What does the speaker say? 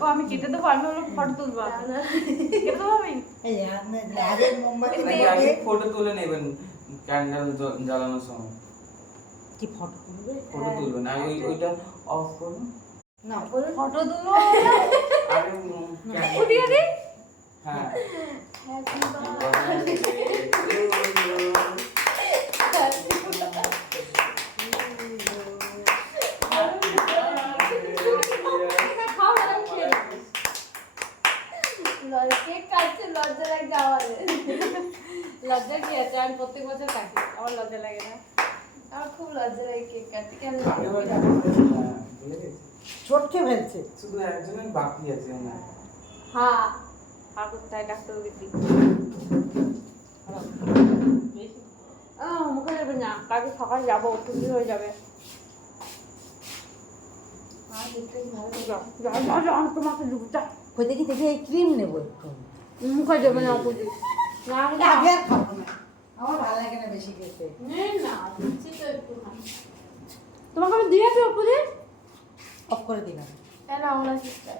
ও আমি কেটে দেবো, আমি হলো ফটো তুলবো, কেটে দেবো আমি। আগে ফটো তুলে নেবেন ক্যান্ডেল জ্বালানোর সময়। কি ফটো তুলবে? ফটো তুলবেন আগে, ওইটা অফ করুন। না ফটো তুলবো আরে উঠিয়ে দিই। হ্যাঁ লজ্জা কি আছে, আমি প্রত্যেক বছর কাটি, আমার লজ্জা লাগে না। আমার খুব লজ্জা লাগে কেক কাটতে, কেন চটকে ফেলছে। শুধু একজনের বাকি আছে না। হ্যাঁ আর কোথায় ডাক্তার গেছি, মুখে যাবে না, কালকে সকালে যাবো, ছুটি হয়ে যাবে। তোমাকে দুটা কই দেখি দেখি এই ক্রিম নেবো একটু। মুখে যাবে না পুজি না, আগে আর খাবো না, আমার ভালো লাগে না বেশি খেতে। না তোমাকে আমি দিয়েছি পুজি, অফ করে দিলাম। কেন আমরা সিস্টার